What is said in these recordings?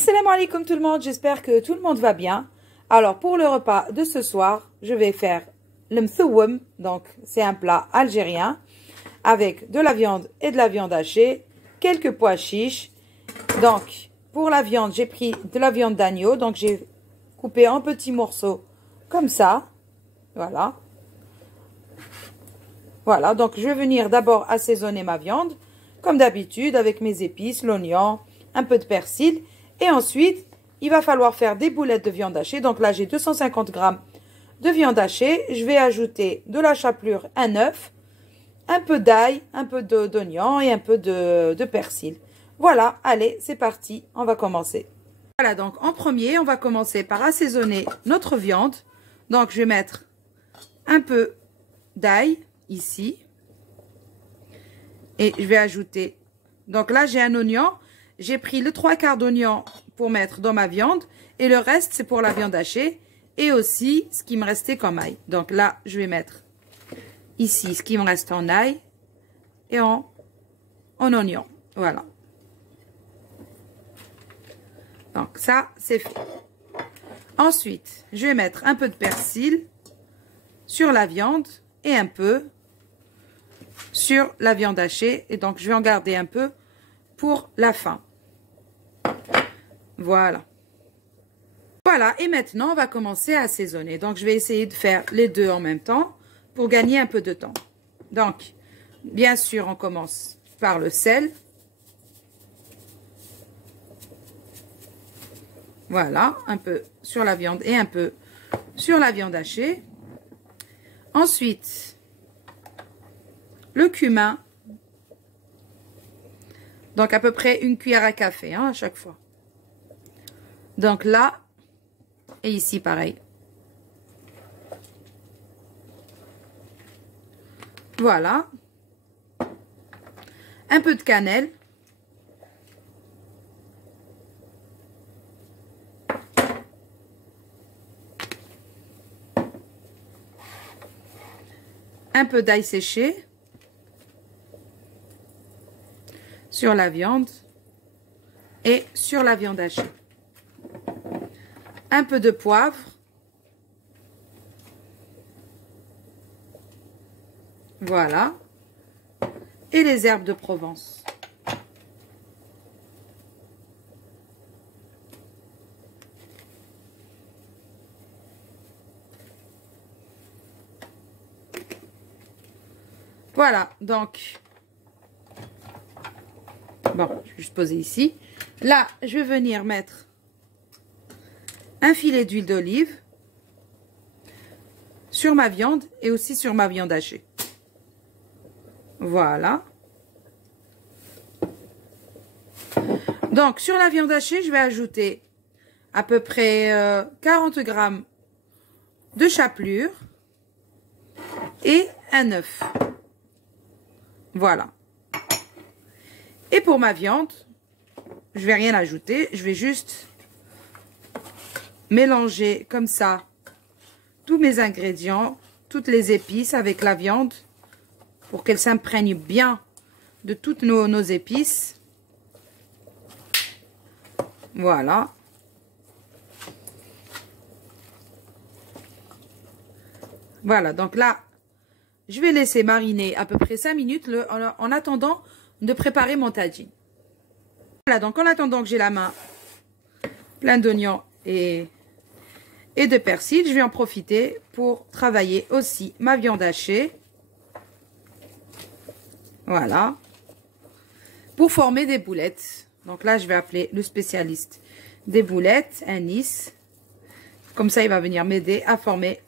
Salam alaikum tout le monde, j'espère que tout le monde va bien. Alors pour le repas de ce soir, je vais faire le mthouwem, donc c'est un plat algérien avec de la viande et de la viande hachée, quelques pois chiches. Donc pour la viande, j'ai pris de la viande d'agneau, donc j'ai coupé en petits morceaux comme ça. Voilà. Voilà, donc je vais venir d'abord assaisonner ma viande, comme d'habitude, avec mes épices, l'oignon, un peu de persil. Et ensuite, il va falloir faire des boulettes de viande hachée. Donc là, j'ai 250 g de viande hachée. Je vais ajouter de la chapelure, un œuf, un peu d'ail, un peu d'oignon et un peu de persil. Voilà, allez, c'est parti, on va commencer. Voilà, donc en premier, on va commencer par assaisonner notre viande. Donc, je vais mettre un peu d'ail ici. Et je vais ajouter, donc là, j'ai un oignon. J'ai pris le 3/4 d'oignon pour mettre dans ma viande. Et le reste, c'est pour la viande hachée. Et aussi, ce qui me restait comme ail. Donc là, je vais mettre ici ce qui me reste en ail et en oignon. Voilà. Donc ça, c'est fait. Ensuite, je vais mettre un peu de persil sur la viande et un peu sur la viande hachée. Et donc, je vais en garder un peu pour la fin. Voilà. Voilà, et maintenant, on va commencer à assaisonner. Donc, je vais essayer de faire les deux en même temps pour gagner un peu de temps. Donc, bien sûr, on commence par le sel. Voilà, un peu sur la viande et un peu sur la viande hachée. Ensuite, le cumin. Donc, à peu près une cuillère à café, hein, à chaque fois. Donc là, et ici, pareil. Voilà. Un peu de cannelle. Un peu d'ail séché. Sur la viande. Et sur la viande hachée. Un peu de poivre. Voilà. Et les herbes de Provence. Voilà, donc, bon, je vais juste poser ici. Là, je vais venir mettre un filet d'huile d'olive sur ma viande et aussi sur ma viande hachée. Voilà. Donc, sur la viande hachée, je vais ajouter à peu près 40 g de chapelure et un œuf. Voilà. Et pour ma viande, je vais rien ajouter, je vais juste mélanger comme ça tous mes ingrédients, toutes les épices avec la viande pour qu'elle s'imprègne bien de toutes nos épices. Voilà. Voilà, donc là, je vais laisser mariner à peu près 5 minutes en attendant de préparer mon tagine. Voilà, donc en attendant que j'ai la main pleine d'oignons et de persil, je vais en profiter pour travailler aussi ma viande hachée. Voilà. Pour former des boulettes. Donc là, je vais appeler le spécialiste des boulettes, Anis. Comme ça, il va venir m'aider à former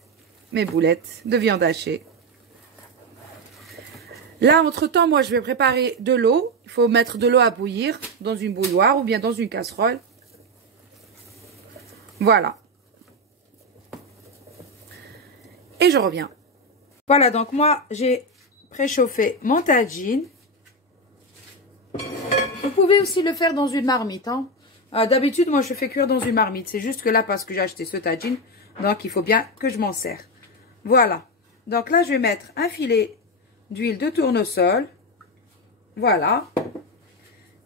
mes boulettes de viande hachée. Là, entre-temps, moi, je vais préparer de l'eau. Il faut mettre de l'eau à bouillir dans une bouilloire ou bien dans une casserole. Voilà. Et je reviens. Voilà, donc moi, j'ai préchauffé mon tagine. Vous pouvez aussi le faire dans une marmite. Hein. D'habitude, moi, je fais cuire dans une marmite. C'est juste que là, parce que j'ai acheté ce tagine, donc il faut bien que je m'en sers. Voilà. Donc là, je vais mettre un filet d'huile de tournesol. Voilà.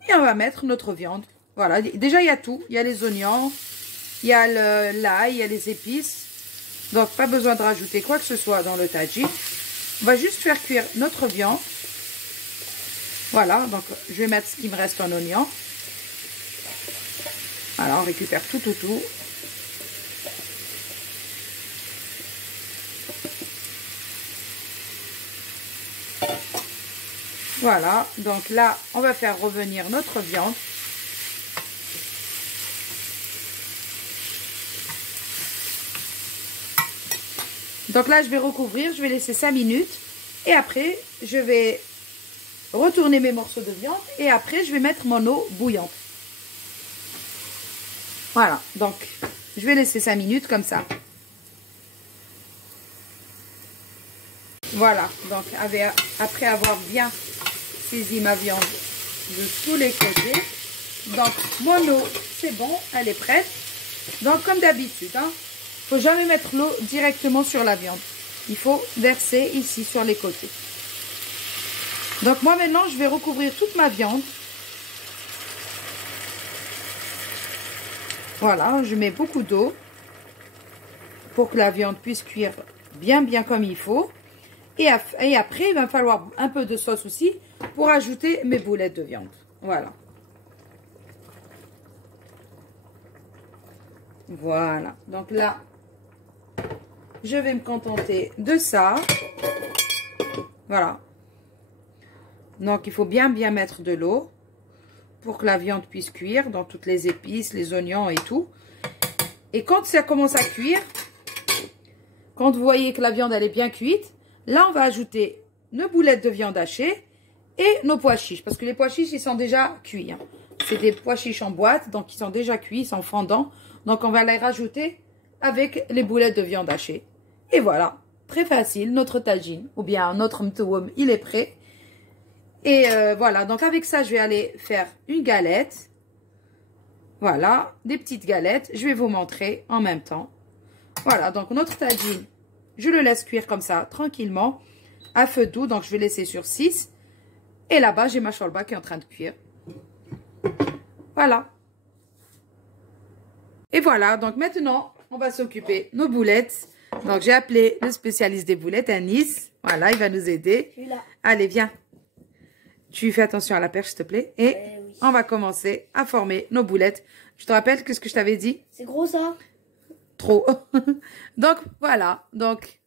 Et on va mettre notre viande Voilà, déjà il y a tout. Il y a les oignons, il y a l'ail, il y a les épices. Donc pas besoin de rajouter quoi que ce soit dans le tagine. On va juste faire cuire notre viande. Voilà, donc je vais mettre ce qui me reste en oignon. Voilà, on récupère tout. Voilà, donc là, on va faire revenir notre viande. Donc là, je vais recouvrir, je vais laisser 5 minutes. Et après, je vais retourner mes morceaux de viande. Et après, je vais mettre mon eau bouillante. Voilà, donc je vais laisser 5 minutes comme ça. Voilà, donc après avoir bien saisi ma viande de tous les côtés. Donc mon eau, c'est bon, elle est prête. Donc comme d'habitude, il ne faut jamais mettre l'eau directement sur la viande. Il faut verser ici sur les côtés. Donc moi maintenant, je vais recouvrir toute ma viande. Voilà, je mets beaucoup d'eau pour que la viande puisse cuire bien comme il faut. Et après, il va me falloir un peu de sauce aussi pour ajouter mes boulettes de viande. Voilà. Voilà. Donc là, je vais me contenter de ça. Voilà. Donc, il faut bien mettre de l'eau pour que la viande puisse cuire dans toutes les épices, les oignons et tout. Et quand ça commence à cuire, quand vous voyez que la viande elle est bien cuite, là, on va ajouter nos boulettes de viande hachée et nos pois chiches. Parce que les pois chiches, ils sont déjà cuits. Hein. C'est des pois chiches en boîte, donc ils sont déjà cuits, ils sont fondants. Donc, on va les rajouter avec les boulettes de viande hachée. Et voilà, très facile, notre tagine ou bien notre mtoum, il est prêt. Et voilà, donc avec ça, je vais aller faire une galette. Voilà, des petites galettes. Je vais vous montrer en même temps. Voilà, donc notre tagine, je le laisse cuire comme ça, tranquillement, à feu doux. Donc, je vais laisser sur 6. Et là-bas, j'ai ma cholba qui est en train de cuire. Voilà. Et voilà, donc maintenant, on va s'occuper de nos boulettes. Donc, j'ai appelé le spécialiste des boulettes, Anis. Voilà, il va nous aider. Allez, viens. Tu fais attention à la perche, s'il te plaît. Et oui. On va commencer à former nos boulettes. Tu te rappelles ce que je t'avais dit? C'est gros, ça? Trop. Donc, voilà. Donc,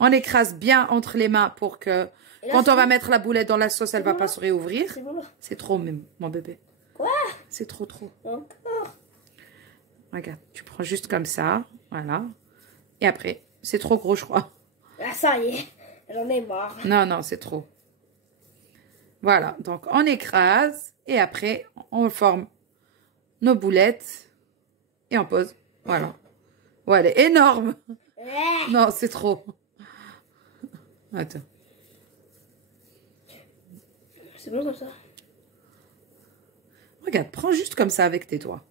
on écrase bien entre les mains pour que là, quand on va mettre la boulette dans la sauce, elle ne va pas se réouvrir. C'est trop, même, mon bébé. Quoi? C'est trop. Encore? Regarde, tu prends juste comme ça. Voilà. Et après, c'est trop gros, je crois. Ah, ça y est. J'en ai marre. Non, c'est trop. Voilà. Donc, on écrase. Et après, on forme nos boulettes. Et on pose. Voilà. Ouais, elle est énorme. Non, c'est trop. Attends. C'est bon comme ça. Regarde, prends juste comme ça avec tes doigts.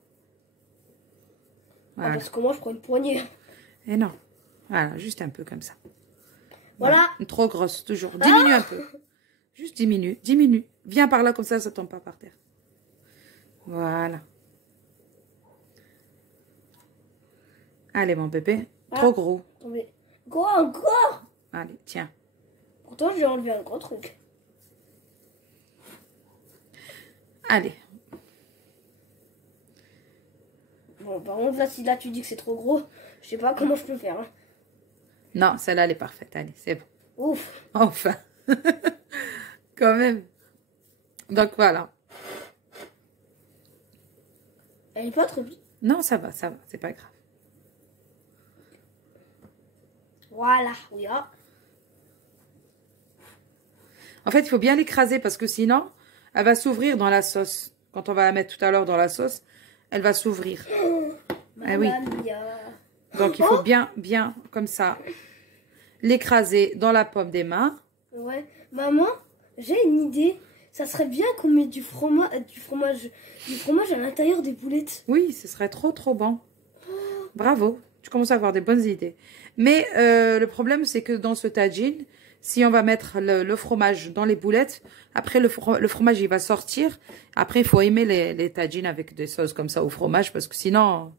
Voilà. Ah, parce que moi, je prends une poignée. Et non. Voilà, juste un peu comme ça. Voilà. Trop grosse, toujours. Diminue un peu. Juste diminue. Viens par là, comme ça tombe pas par terre. Voilà. Allez, mon bébé. Trop gros. Attendez. Quoi, encore? Allez, tiens. Pourtant, j'ai enlevé un gros truc. Allez. Bon, par contre, là, si là, tu dis que c'est trop gros, je sais pas comment je peux faire. Hein. Non, celle-là, elle est parfaite. Allez, c'est bon. Ouf. Enfin. Quand même. Donc, voilà. Elle est pas trop petite. Non, ça va. C'est pas grave. Voilà, oui. Ah. En fait, il faut bien l'écraser parce que sinon, elle va s'ouvrir dans la sauce. Quand on va la mettre tout à l'heure dans la sauce, elle va s'ouvrir. Ah oui. Donc, il faut bien, comme ça, l'écraser dans la paume des mains. Ouais. Maman, j'ai une idée. Ça serait bien qu'on mette du fromage à l'intérieur des boulettes. Oui, ce serait trop bon. Bravo. Tu commences à avoir des bonnes idées. Mais le problème, c'est que dans ce tagine, si on va mettre le fromage dans les boulettes, après le fromage il va sortir. Après il faut aimer les tagines avec des sauces comme ça au fromage parce que sinon,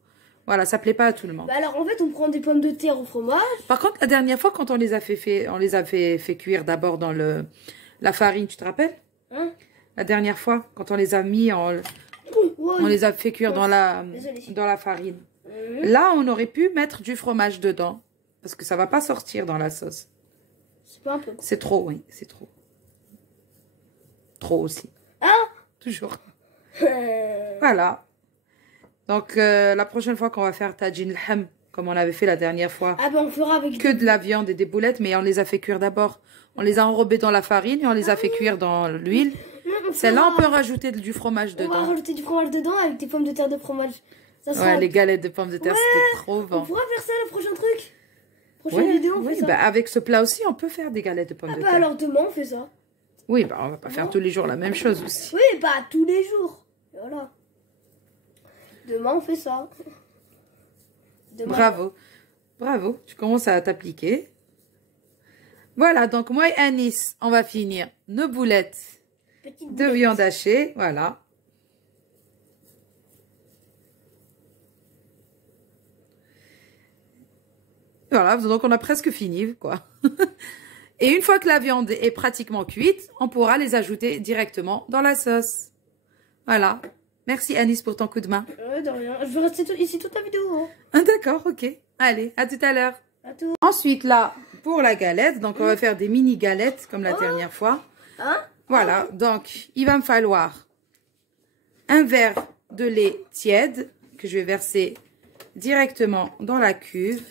voilà, ça plaît pas à tout le monde. Bah alors en fait on prend des pommes de terre au fromage. Par contre la dernière fois quand on les a fait cuire d'abord dans la farine, tu te rappelles? Hein? La dernière fois quand on les a mis on les a fait cuire dans la farine. Là on aurait pu mettre du fromage dedans parce que ça va pas sortir dans la sauce. C'est pas un peu. C'est trop, oui, c'est trop. Trop aussi. Ah. Toujours. Voilà. Donc, la prochaine fois qu'on va faire tagine l'ham, comme on avait fait la dernière fois, Ah ben on fera avec que de la viande et des boulettes, mais on les a fait cuire d'abord. On les a enrobés dans la farine et on les a fait cuire dans l'huile. Celle-là, on peut rajouter du fromage On va dedans. rajouter du fromage dedans avec des pommes de terre de fromage. Ça sera... Ouais, les galettes de pommes de terre, c'était trop On bon. pourra faire ça le prochain truc. Prochaine Ouais, vidéo, on oui, fait ça. bah, avec ce plat aussi, on peut faire des galettes de pommes Ah de bah terre. alors demain on fait ça. Oui, bah, on va pas faire tous les jours la même chose aussi. Oui, pas tous les jours. Voilà. Demain on fait ça. Demain. Bravo. Bravo. Tu commences à t'appliquer. Voilà, donc moi et Anis, on va finir nos boulettes Petite de viande hachée. Voilà. Voilà, donc on a presque fini, quoi. Et une fois que la viande est pratiquement cuite, on pourra les ajouter directement dans la sauce. Voilà. Merci Anis pour ton coup de main. De rien. Je vais rester ici toute la vidéo. Hein. Ah, d'accord, ok. Allez, à tout à l'heure. À tout. Ensuite, là, pour la galette, donc on va faire des mini galettes comme la dernière fois. Hein? Voilà, donc il va me falloir un verre de lait tiède que je vais verser directement dans la cuve.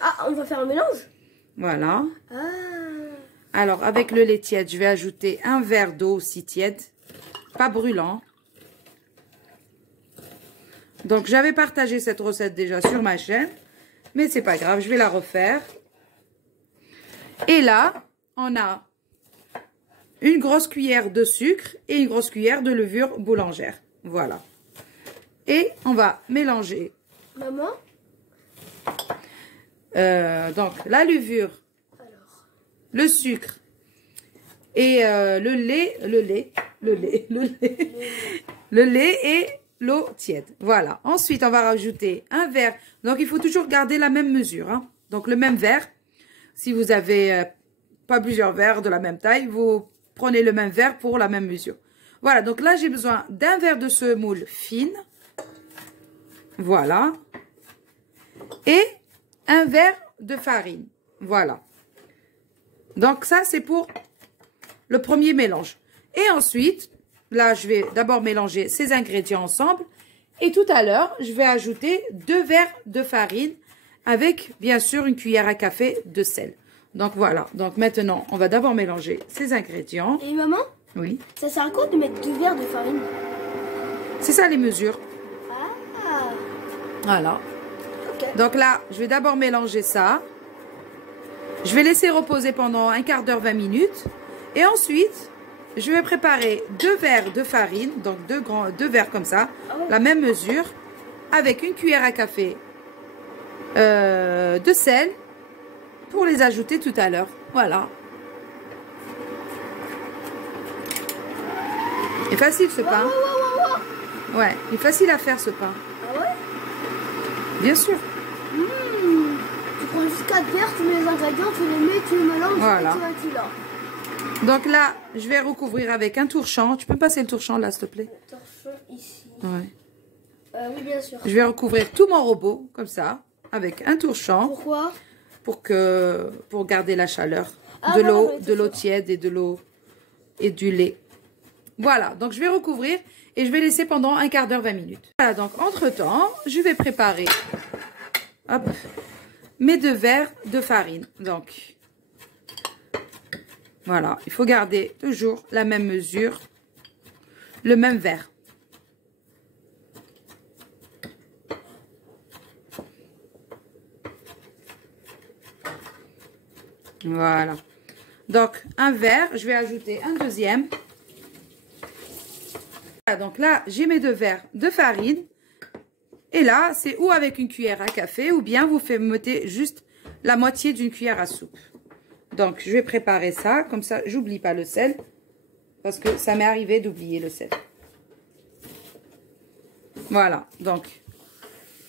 Ah, on va faire un mélange? Voilà. Ah. Alors, avec le lait tiède, je vais ajouter un verre d'eau aussi tiède, pas brûlant. Donc, j'avais partagé cette recette déjà sur ma chaîne, mais c'est pas grave, je vais la refaire. Et là, on a une grosse cuillère de sucre et une grosse cuillère de levure boulangère. Voilà. Et on va mélanger. Maman? Donc, la levure, le sucre et le lait et l'eau tiède. Voilà. Ensuite, on va rajouter un verre. Donc, il faut toujours garder la même mesure. Hein. Donc, le même verre. Si vous avez pas plusieurs verres de la même taille, vous prenez le même verre pour la même mesure. Voilà. Donc, là, j'ai besoin d'un verre de semoule fine. Voilà. Et un verre de farine. Voilà. Donc, ça, c'est pour le premier mélange. Et ensuite, là, je vais d'abord mélanger ces ingrédients ensemble. Et tout à l'heure, je vais ajouter 2 verres de farine avec, bien sûr, une cuillère à café de sel. Donc, voilà. Donc, maintenant, on va d'abord mélanger ces ingrédients. Et maman? Oui. Ça sert à quoi de mettre 2 verres de farine? C'est ça, les mesures. Ah. Voilà. Ok. Donc là, je vais d'abord mélanger ça. Je vais laisser reposer pendant un quart d'heure, 20 minutes. Et ensuite, je vais préparer 2 verres de farine, donc 2 verres comme ça, la même mesure, avec une cuillère à café de sel pour les ajouter tout à l'heure. Voilà. Il est facile ce pain. Ouais, il est facile à faire ce pain. Ah ouais? Bien sûr. Tu prends juste 4 verres, tu mets les ingrédients, tu les mets, tu les mélanges, Voilà. et tu l'as. Donc là, je vais recouvrir avec un tourchon. Tu peux me passer le tourchon là, s'il te plaît? Torchon ici. Ouais. Oui, bien sûr. Je vais recouvrir tout mon robot, comme ça, avec un tourchon, Pourquoi? pour garder la chaleur Ah, de voilà, l'eau, j'avais de l'eau tiède et de l'eau et du lait. Voilà, donc je vais recouvrir et je vais laisser pendant un quart d'heure, 20 minutes. Voilà, donc entre-temps, je vais préparer hop, mes 2 verres de farine. Donc, voilà, il faut garder toujours la même mesure, le même verre. Voilà. Donc, un verre, je vais ajouter un deuxième. Voilà, donc là, j'ai mes 2 verres de farine. Et là, c'est ou avec une cuillère à café ou bien vous mettez juste la moitié d'une cuillère à soupe. Donc, je vais préparer ça. Comme ça, j'oublie pas le sel. Parce que ça m'est arrivé d'oublier le sel. Voilà. Donc,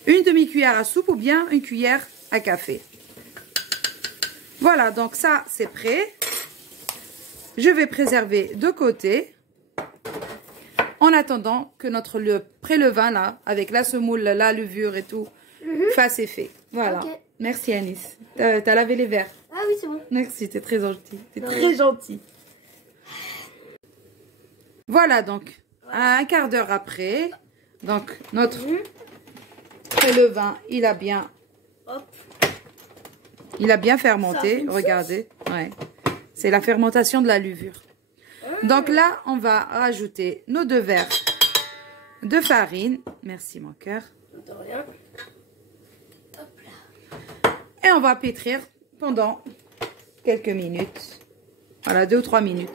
une demi-cuillère à soupe ou bien une cuillère à café. Voilà. Donc, ça, c'est prêt. Je vais préserver de côté. En attendant que le pré-levain, là, avec la semoule, la levure et tout, fasse effet. Voilà. Okay. Merci, Anis. T'as lavé les verres. Ah oui, c'est bon. Merci, t'es très gentil. T'es très gentil. Voilà, donc, un quart d'heure après, donc, notre pré-levain, il a bien fermenté. Regardez. Ouais. C'est la fermentation de la levure. Donc là, on va rajouter nos 2 verres de farine. Merci, mon cœur. De rien. Hop là. Et on va pétrir pendant quelques minutes. Voilà, 2 ou 3 minutes.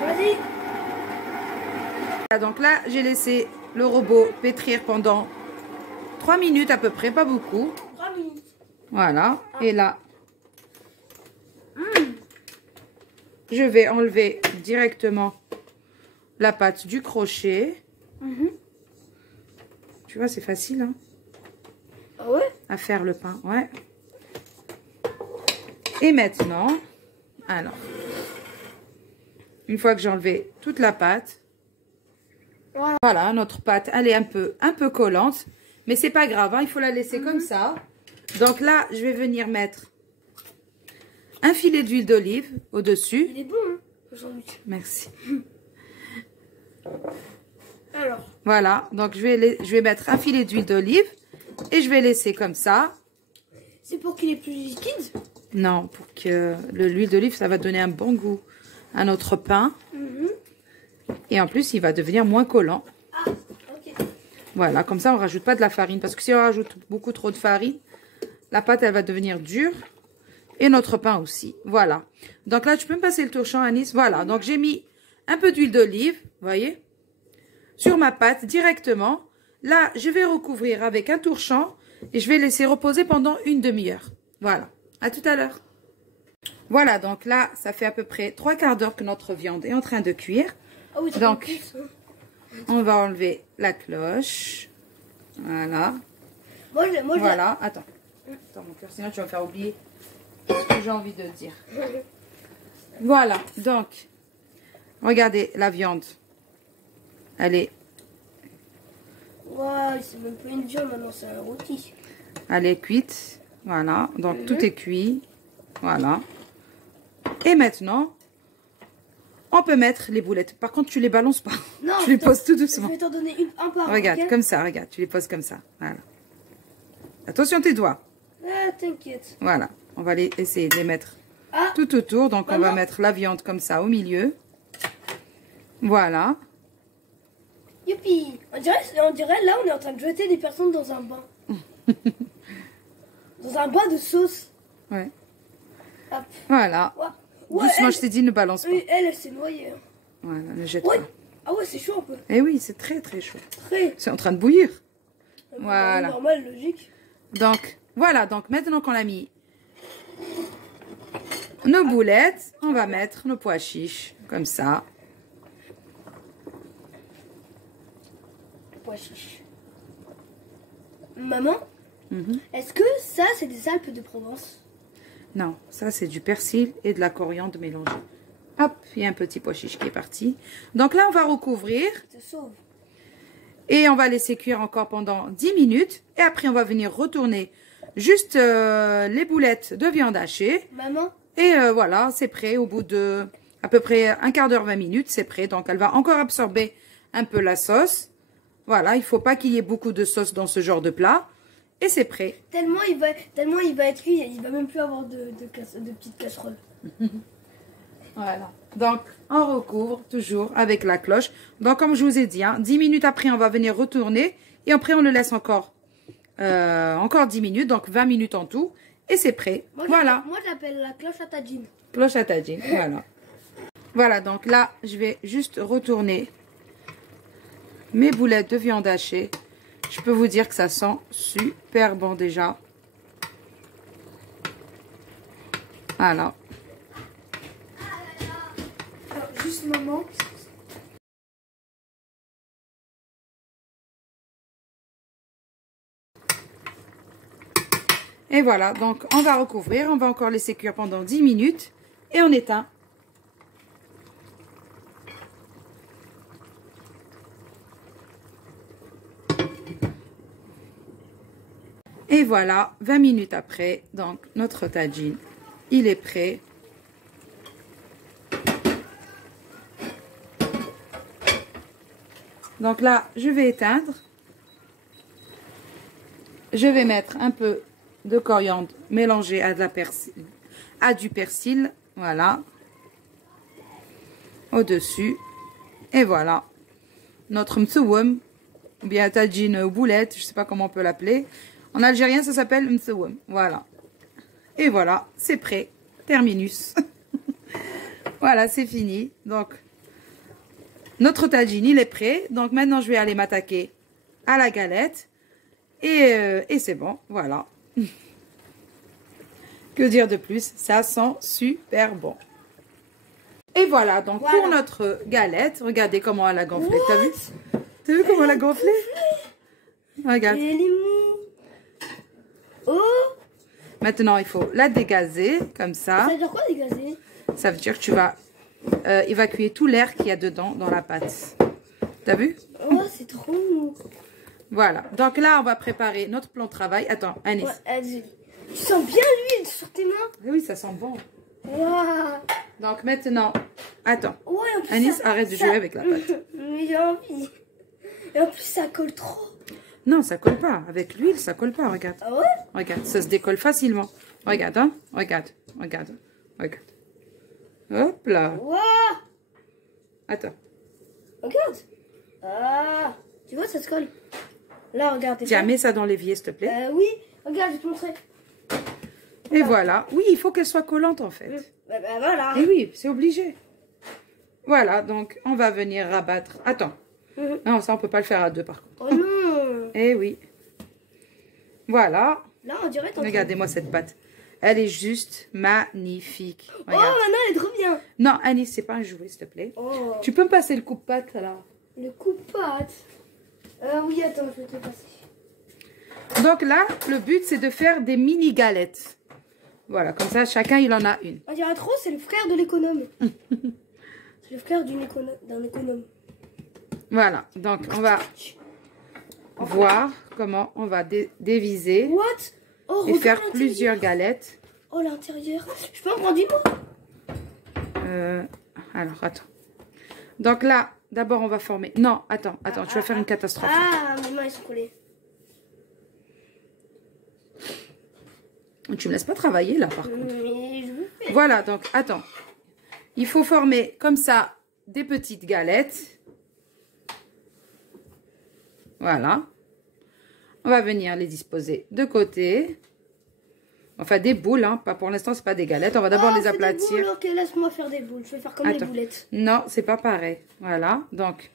Vas-y. Donc là, j'ai laissé le robot pétrir pendant 3 minutes à peu près, pas beaucoup. 3 minutes. Voilà. Et là, je vais enlever directement la pâte du crochet. Tu vois, c'est facile, hein? Ah ouais? À faire le pain, ouais. Et maintenant, alors, une fois que j'ai enlevé toute la pâte, voilà, notre pâte, elle est un peu collante, mais c'est pas grave, hein, il faut la laisser comme ça. Donc là, je vais venir mettre un filet d'huile d'olive au-dessus. Il est bon, hein, aujourd'hui. Merci. Alors. Voilà, donc je vais mettre un filet d'huile d'olive et je vais laisser comme ça. C'est pour qu'il est plus liquide? Non, pour que l'huile d'olive, ça va donner un bon goût à notre pain. Et en plus, il va devenir moins collant. Ah, ok. Voilà, comme ça, on ne rajoute pas de la farine. Parce que si on rajoute beaucoup trop de farine, la pâte, elle va devenir dure. Et notre pain aussi. Voilà. Donc là, tu peux me passer le torchon, Anis. Voilà. Donc, j'ai mis un peu d'huile d'olive, vous voyez, sur ma pâte directement. Là, je vais recouvrir avec un torchon et je vais laisser reposer pendant une demi-heure. Voilà. À tout à l'heure. Voilà. Donc là, ça fait à peu près 3/4 d'heure que notre viande est en train de cuire. Ah oui, donc, on va enlever la cloche. Voilà. Voilà. Attends, mon cœur, sinon tu vas me faire oublier ce que j'ai envie de dire. Voilà. Donc, regardez la viande. Elle est... Wow, c'est même pas une viande maintenant, c'est un rôti. Elle est cuite. Voilà. Donc, tout est cuit. Voilà. Et maintenant... on peut mettre les boulettes. Par contre, tu les balances pas. Non, tu les poses tout doucement. Je vais t'en donner un par un. Regarde, okay? comme ça, regarde. Tu les poses comme ça. Voilà. Attention tes doigts. Ah, t'inquiète. Voilà. On va essayer de les mettre Ah, tout autour. Donc, on va mettre la viande comme ça au milieu. Voilà. Youpi. On dirait, là, on est en train de jeter des personnes dans un bain. Dans un bain de sauce. Ouais. Hop. Voilà. Ouais, doucement, je t'ai dit, ne balance pas. Oui, elle s'est noyée. Voilà, ne jette Ouais. pas. Ah ouais, c'est chaud un peu. Eh oui, c'est très très chaud. Très. C'est en train de bouillir. Voilà. Normal, logique. Donc, voilà. Donc, maintenant qu'on a mis nos boulettes, on va mettre nos pois chiches. Comme ça. Pois chiches. Maman, est-ce que ça, c'est des Alpes de Provence? Non, ça c'est du persil et de la coriandre mélangée. Hop, il y a un petit pois chiche qui est parti. Donc là, on va recouvrir. Ça sauve. Et on va laisser cuire encore pendant 10 minutes. Et après, on va venir retourner juste les boulettes de viande hachée. Maman? Et voilà, c'est prêt. Au bout de à peu près un quart d'heure, 20 minutes, c'est prêt. Donc, elle va encore absorber un peu la sauce. Voilà, il ne faut pas qu'il y ait beaucoup de sauce dans ce genre de plat. Et c'est prêt. Tellement il va être cuit, il va même plus avoir de petites casseroles. Voilà. Donc, on recouvre toujours avec la cloche. Donc, comme je vous ai dit, hein, 10 minutes après, on va venir retourner. Et après, on le laisse encore 10 minutes. Donc, 20 minutes en tout. Et c'est prêt. Voilà. Moi, j'appelle la cloche à tagine. Cloche à tagine, voilà. Voilà, donc là, je vais juste retourner mes boulettes de viande hachée. Je peux vous dire que ça sent super bon déjà. Voilà. Alors, juste maman. Et voilà, donc on va recouvrir, on va encore laisser cuire pendant 10 minutes et on éteint. Et voilà, 20 minutes après, donc notre tagine, il est prêt. Donc là, je vais éteindre. Je vais mettre un peu de coriandre mélangé à, du persil. Voilà. Au-dessus. Et voilà. Notre mtsouem, ou bien tagine ou boulette, je ne sais pas comment on peut l'appeler. En algérien, ça s'appelle mtsouem. Voilà. Et voilà, c'est prêt. Terminus. Voilà, c'est fini. Donc, notre tagine, il est prêt. Donc, maintenant, je vais aller m'attaquer à la galette. Et c'est bon, voilà. Que dire de plus? Ça sent super bon. Et voilà, donc voilà. pour notre galette, regardez comment elle a gonflé. T'as vu? T'as vu comment elle a gonflé? Regarde. Et elle est mou. Oh! Maintenant, il faut la dégazer, comme ça. Ça veut dire quoi dégazer? Ça veut dire que tu vas évacuer tout l'air qu'il y a dedans dans la pâte. T'as vu? Oh, c'est trop mou. Voilà. Donc là, on va préparer notre plan de travail. Attends, Anis. Ouais, tu sens bien l'huile sur tes mains? Oui, ça sent bon. Wow. Donc maintenant, attends. Ouais, en plus, Anis, arrête de jouer avec la pâte. Mais j'ai envie. Et en plus, ça colle trop. Non, ça colle pas. Avec l'huile, ça colle pas. Regarde. Ah ouais? Regarde, ça se décolle facilement. Regarde, hein. Regarde, regarde, regarde. Hop là. Wow. Attends. Regarde. Ah. Tu vois, ça se colle. Là, regarde. Tiens, mets ça dans l'évier, s'il te plaît. Oui. Regarde, je vais te montrer. Et voilà. Oui, il faut qu'elle soit collante, en fait. Bah, voilà. Et oui, c'est obligé. Voilà, donc on va venir rabattre. Attends. Non, ça, on peut pas le faire à deux, par contre. Oh non. Eh oui. Voilà. Là, on dirait... Regardez-moi cette pâte. Elle est juste magnifique. Regarde. Oh, maintenant, elle est trop bien. Non, Anis, c'est pas un jouet, s'il te plaît. Oh. Tu peux me passer le coupe-pâte, là? Le coupe-pâte. Oui, attends, je vais te le passer. Donc là, le but, c'est de faire des mini-galettes. Voilà, comme ça, chacun, il en a une. On dirait trop, c'est le frère de l'économe. C'est le frère d'un économe. Voilà, donc on va voir comment on va déviser What? Oh, et faire plusieurs galettes. Oh, l'intérieur. Je peux en prendre une, moi? Alors, attends. Donc là, d'abord, on va former... Non, attends, tu vas faire une catastrophe. Ah, mes mains, elles sont collées. Tu me laisses pas travailler, là, par contre. Mais je veux faire. Voilà, donc, attends. Il faut former, comme ça, des petites galettes. Voilà. On va venir les disposer de côté. Enfin, des boules, hein. Pas pour l'instant, c'est pas des galettes. On va d'abord les aplatir. Des boules, ok, laisse-moi faire des boules. Je vais faire comme les boulettes. Non, c'est pas pareil. Voilà. Donc,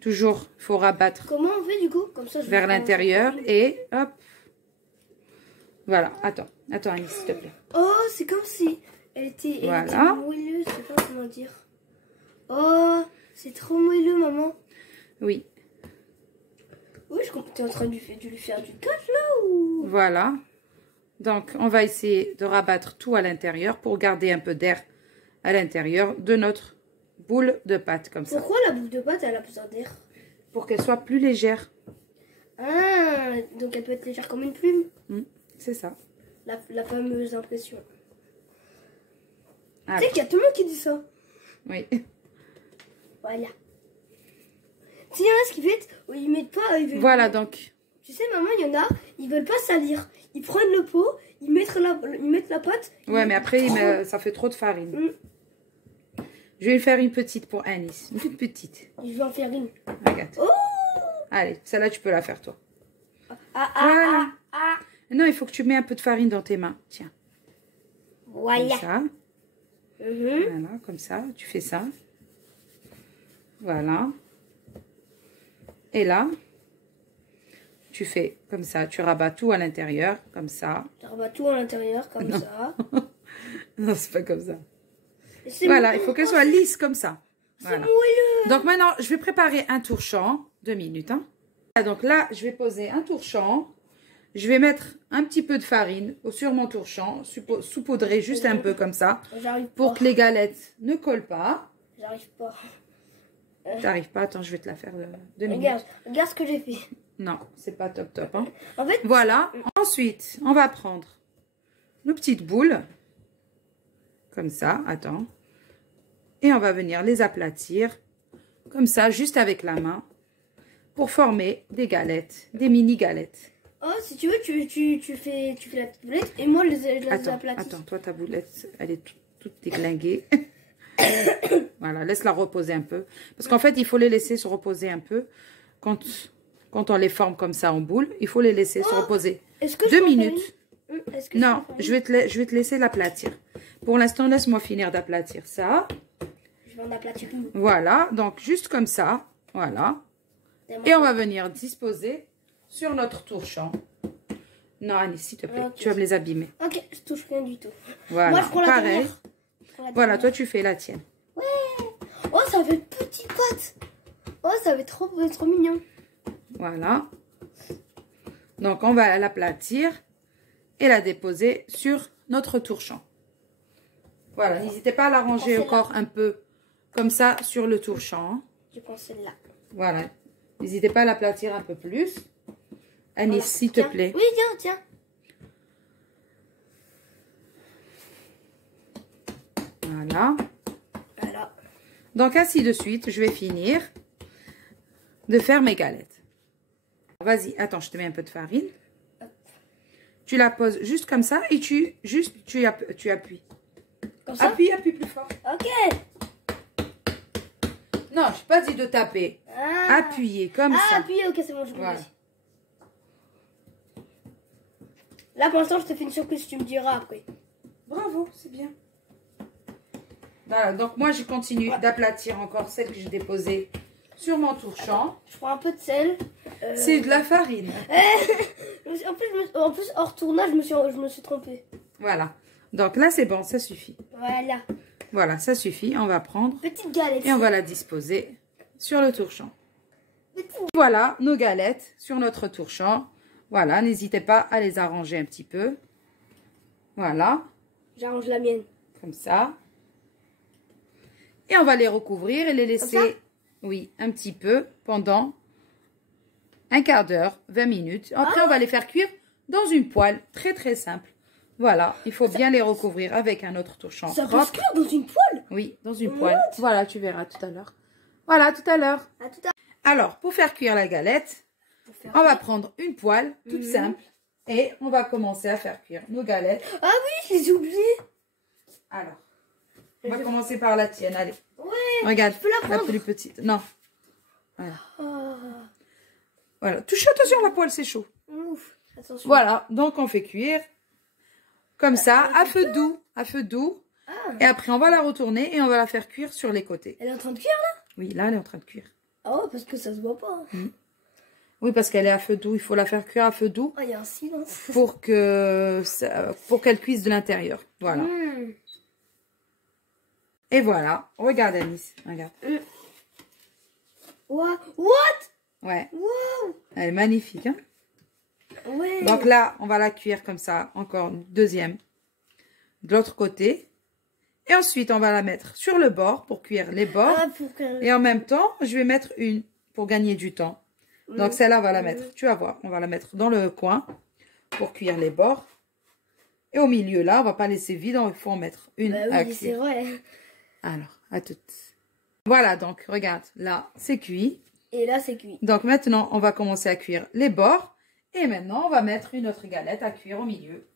toujours, il faut rabattre. Comment on fait, du coup? Comme ça, vers l'intérieur et hop. Voilà. Attends, Alice, s'il te plaît. Oh, c'est comme si elle était moelleuse. Je sais pas comment dire. Oh, c'est trop moelleux, maman. Oui. Oui, je comprends. Tu es en train de lui faire du cache, là, ou... Voilà. Donc, on va essayer de rabattre tout à l'intérieur pour garder un peu d'air à l'intérieur de notre boule de pâte, comme ça. Pourquoi la boule de pâte, elle a besoin d'air? Pour qu'elle soit plus légère. Ah, donc elle peut être légère comme une plume. C'est ça. La fameuse impression. Ah, tu sais qu'il y a tout le monde qui dit ça. Oui. Voilà. S'il y en a ce qui fait, ils mettent pas... Voilà, donc... Tu sais, maman, il y en a, ils veulent pas salir. Ils prennent le pot, ils mettent la pâte. Ouais, mais après, ça fait trop de farine. Je vais faire une petite pour Anis. Une toute petite. Je vais en faire une. Regarde. Oh! Allez, celle-là, tu peux la faire, toi. Voilà. Non, il faut que tu mets un peu de farine dans tes mains. Tiens. Voilà. Comme ça. Voilà, comme ça. Tu fais ça. Voilà. Et là, tu fais comme ça. Tu rabats tout à l'intérieur, comme ça. Tu rabats tout à l'intérieur, comme ça. Non, c'est pas comme ça. C'est Voilà, mou- il faut qu'elle soit lisse comme ça. C'est Voilà. moelleux. Donc maintenant, je vais préparer un tourchant. 2 minutes. Hein. Donc là, je vais poser un tourchant. Je vais mettre un petit peu de farine sur mon tourchant, saupoudrer juste un peu comme ça, J'arrive pas. pour que les galettes ne collent pas. J'arrive pas. T'arrives pas? Attends, je vais te la faire 2 minutes. Regarde ce que j'ai fait. Non, c'est pas top top. Hein. En fait, Voilà. Ensuite, on va prendre nos petites boules. Comme ça, attends. Et on va venir les aplatir. Comme ça, juste avec la main. Pour former des galettes. Des mini galettes. oh, si tu veux, tu fais la petite boulette et moi, je les aplatis. Attends, toi, ta boulette, elle est toute déglinguée. Voilà, laisse-la reposer un peu. Parce qu'en fait, il faut les laisser se reposer un peu. Quand on les forme comme ça en boule, il faut les laisser se reposer. Est-ce que 2 minutes. Est-ce que Non, je vais te laisser l'aplatir. Pour l'instant, laisse-moi finir d'aplatir ça. Je vais en aplatir une. Voilà, donc juste comme ça. Voilà. Et on va venir disposer sur notre tourchant. Non, Annie, s'il te plaît, Okay. tu vas me les abîmer. Ok, je touche rien du tout. Voilà, Moi, je prends la pareil. dernière. Voilà, toi, tu fais la tienne. Ouais. Oh, ça fait petite pâte. Oh, ça fait trop mignon. Voilà. Donc, on va l'aplatir et la déposer sur notre tourchant. Voilà, n'hésitez pas à l'arranger encore un peu comme ça sur le tourchant. Hein. Je prends celle-là. Voilà. N'hésitez pas à l'aplatir un peu plus. Anis, Voilà. s'il te Tiens. plaît. Oui, tiens. Voilà. Voilà. Donc, ainsi de suite, je vais finir de faire mes galettes. Vas-y, attends, je te mets un peu de farine. Tu la poses juste comme ça et tu appuies. Comme ça. Appuie plus fort. Ok. Non, je n'ai pas dit de taper. Ah. Appuyer comme Ah, ça. appuyez, ok, c'est bon, je Voilà. comprends. Là, pour l'instant, je te fais une surprise, tu me diras après. Bravo, c'est bien. Voilà, donc moi, je continue d'aplatir encore celle que j'ai déposée sur mon tourchant. Je prends un peu de sel. C'est de la farine. En plus, hors tournage, je me suis trompée. Voilà. Donc là, c'est bon, ça suffit. Voilà. Voilà, ça suffit. On va prendre Petite galette. et on va la disposer sur le tourchant. Voilà nos galettes sur notre tourchant. Voilà, n'hésitez pas à les arranger un petit peu. Voilà, J'arrange la mienne. comme ça. Et on va les recouvrir et les laisser, oui, un petit peu pendant un quart d'heure, 20 minutes. Après, on va les faire cuire dans une poêle très très simple. Voilà, il faut bien les recouvrir avec un autre tourchant Ça peut se propre. cuire dans une poêle. Oui, dans une poêle. Voilà, tu verras tout à l'heure. Voilà, tout à l'heure. À tout à Alors, pour faire cuire la galette, on va prendre une poêle toute simple et on va commencer à faire cuire nos galettes. Ah oui, je les ai oubliés. Alors, on va commencer par la tienne, allez. Ouais. Regarde, peux la la prendre plus petite. Non. Voilà. Oh. Voilà. Touche attention, la poêle, c'est chaud. Ouf. Attention. Voilà, donc on fait cuire comme ça, à feu doux. À feu doux. Ah. Et après, on va la retourner et on va la faire cuire sur les côtés. Elle est en train de cuire là. Oui, là, elle est en train de cuire. Oh, parce que ça se voit pas. Oui, parce qu'elle est à feu doux. Il faut la faire cuire à feu doux Oh, il y a un silence. pour qu'elle cuise de l'intérieur. Voilà. Et voilà. Regarde, Anis. Regarde. What? Ouais. Wow. Elle est magnifique, hein? Ouais. Donc là, on va la cuire comme ça, encore une deuxième, de l'autre côté. Et ensuite, on va la mettre sur le bord pour cuire les bords. Ah, pour que... Et en même temps, je vais mettre une pour gagner du temps. Donc celle-là, on va la mettre, tu vas voir, on va la mettre dans le coin pour cuire les bords. Et au milieu, là, on va pas laisser vide, il faut en mettre une Bah à oui, c'est cuire. vrai. Alors, à toutes. Voilà, donc, regarde, là, c'est cuit. Et là, c'est cuit. Donc maintenant, on va commencer à cuire les bords. Et maintenant, on va mettre une autre galette à cuire au milieu.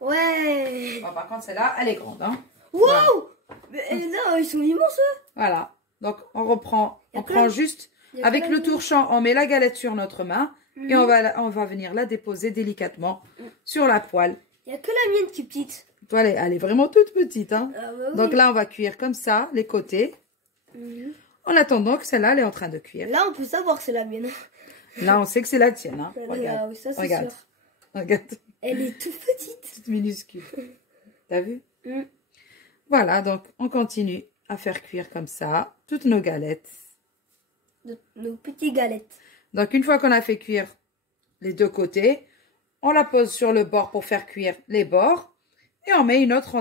Ouais. Bon, par contre, celle-là, elle est grande. Hein. Wow. Voilà. Mais là, ils sont immenses, eux. Voilà. Donc, on reprend. Y a On plein prend de- juste, y a avec plein le de- tourchant, on met la galette sur notre main. Et on va venir la déposer délicatement sur la poêle. Il n'y a que la mienne qui est petite. Toi, elle est vraiment toute petite. Hein. Ah bah oui. Donc là, on va cuire comme ça, les côtés. En attendant que celle-là, elle est en train de cuire. Là, on peut savoir que c'est la mienne. Là, on sait que c'est la tienne. Hein. Là, Regarde. oui, ça, c'est Regarde. sûr. Regarde. Elle est toute petite. Toute minuscule. T'as vu? Voilà, donc on continue à faire cuire comme ça toutes nos galettes. Nos petites galettes. Donc une fois qu'on a fait cuire les deux côtés, on la pose sur le bord pour faire cuire les bords. Et on met une autre,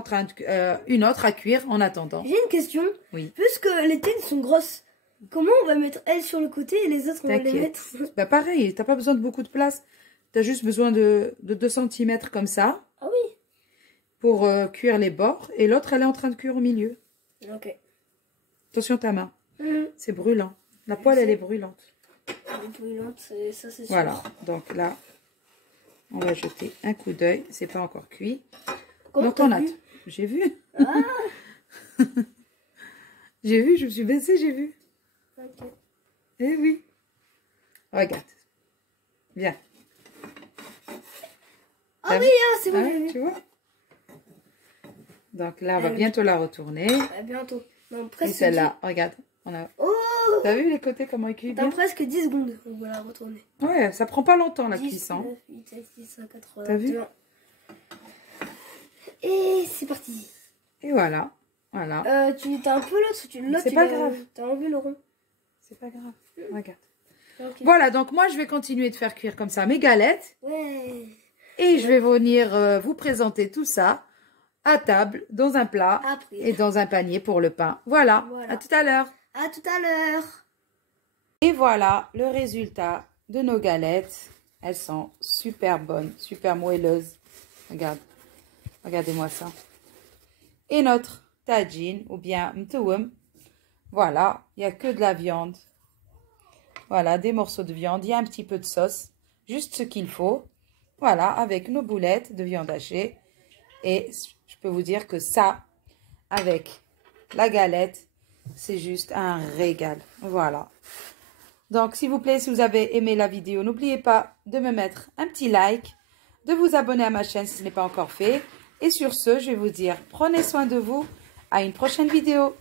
une autre à cuire en attendant. J'ai une question. Oui. Puisque les tiennes sont grosses, comment on va mettre elles sur le côté et les autres on va les mettre? Bah pareil, t'as pas besoin de beaucoup de place. T'as juste besoin de 2 cm comme ça. Ah oui. Pour cuire les bords. Et l'autre, elle est en train de cuire au milieu. Ok. Attention ta main. Mhm. C'est brûlant. La poêle, elle est brûlante. Elle est brûlante, ça c'est sûr. Voilà. Donc là, on va jeter un coup d'œil. C'est pas encore cuit. Comment Donc on t'as attend. vu? J'ai vu. Ah. J'ai vu, je me suis baissée, j'ai vu. Ok. Eh oui. Regarde. Viens. Ah oui, ah, c'est bon, Ah, j'ai vu. tu vois. Donc là, on va bientôt la retourner. À bientôt. Dans Et presque celle-là, regarde. On a... Oh. T'as vu les côtés comment ils cuisent Dans bien? presque 10 secondes, on va la retourner. Ouais, ça prend pas longtemps la 10, cuisson. 9, 8, 7, 6, 5, 4, 3, T'as vu? 2, 1. Et c'est parti. Et voilà. Voilà. Tu t'as un peu l'autre, C'est pas grave. T'as enlevé le rond. C'est pas grave. Regarde. Ok. Voilà, donc moi, je vais continuer de faire cuire comme ça mes galettes. Ouais. Et je vais venir vous présenter tout ça à table, dans un plat Après. et dans un panier pour le pain. Voilà. Voilà. À tout à l'heure. À tout à l'heure. Et voilà le résultat de nos galettes. Elles sont super bonnes, super moelleuses. Regarde. Regardez-moi ça. Et notre tagine, ou bien mtoum. Voilà, il n'y a que de la viande. Voilà, des morceaux de viande. Il y a un petit peu de sauce. Juste ce qu'il faut. Voilà, avec nos boulettes de viande hachée. Et je peux vous dire que ça, avec la galette, c'est juste un régal. Voilà. Donc, s'il vous plaît, si vous avez aimé la vidéo, n'oubliez pas de me mettre un petit like, de vous abonner à ma chaîne si ce n'est pas encore fait. Et sur ce, je vais vous dire, prenez soin de vous. À une prochaine vidéo.